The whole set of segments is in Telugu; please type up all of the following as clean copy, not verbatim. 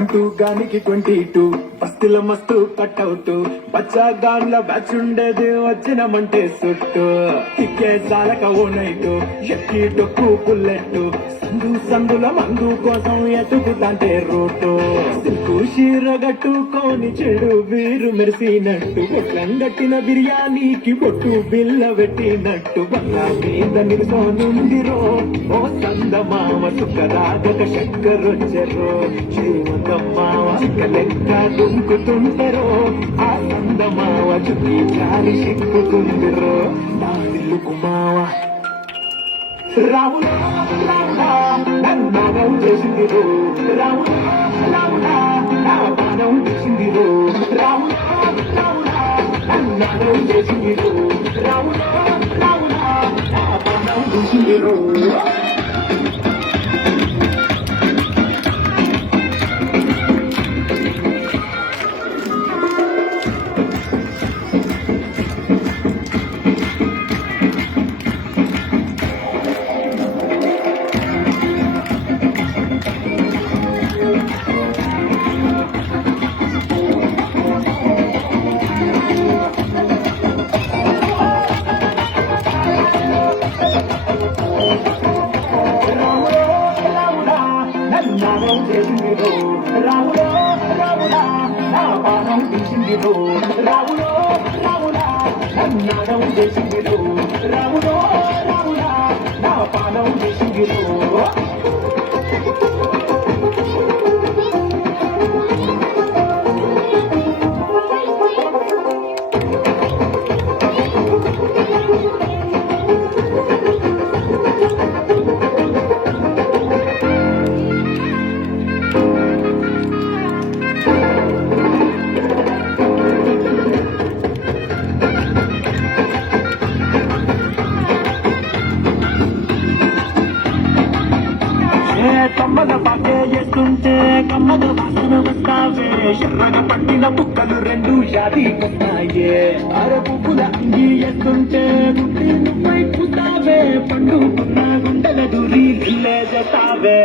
12 గానికి 22 బస్తిల మస్తు కట్అవుట్ పచ్చగాన్ల బ్యాచ్ ఉండేది వచ్చినమంటే సుట్టు టిక్కే సాలక ఓ నైటు ఎక్కి డొక్కు బుల్లెట్ సందుల మందు కోసం ఎతుకుతాంటే రూటు సిల్కు షీర గట్టుకోని చెడు వీరు మెరిసినట్టు గట్టిన బిర్యానీకి పొట్టు బిల్ల పెట్టినట్టు బల్లా మీద నిలుసోనుందిరో ఓ సందమామ సుఖరాగక చక్కరొచ్చెరో శ్రీమంతమ్మావ లెక్క దుంకుతుంటరో ఆ సందమావ చుట్టి చాలి సిక్కుతుందిరో నా ఇల్లుకు మావ రాములా రాములా నన్ను చేసిందిరో రాములా నా పానం చేసిందిరో రాములా రాములా నన్ను చేసిందిరో రాములా నా పానం చేసిందిరో నాగం చేసిందిరో రాములో రాములా నా పానం తీసిందిరో రాములో రాములా నాగం చేసిందిరో రాములో రాములా నా పానం తీసిందిరో కమ్మల పాటే చేస్తుంటే కమ్మల వాసన వస్తావే ఎర్రగా పట్టిన బుక్కలు రెండు షాదీకొస్తాయే అరపుల అంగి చేస్తుంటే గుడ్డి నువ్వై పూస్తావే పండుకున్న గుండెల దూరి నిల్లే చేస్తావే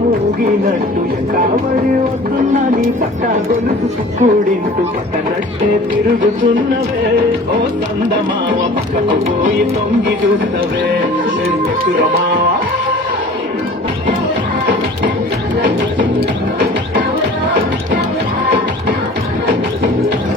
మూగినట్టు కావడి వస్తున్నా నీ పట్ట గొలుసు కూడింటూ పట్టనట్టే తిరుగుతున్నవే ఓ సందమావ పక్కకు పోయి తొంగి చూస్తవే రమావా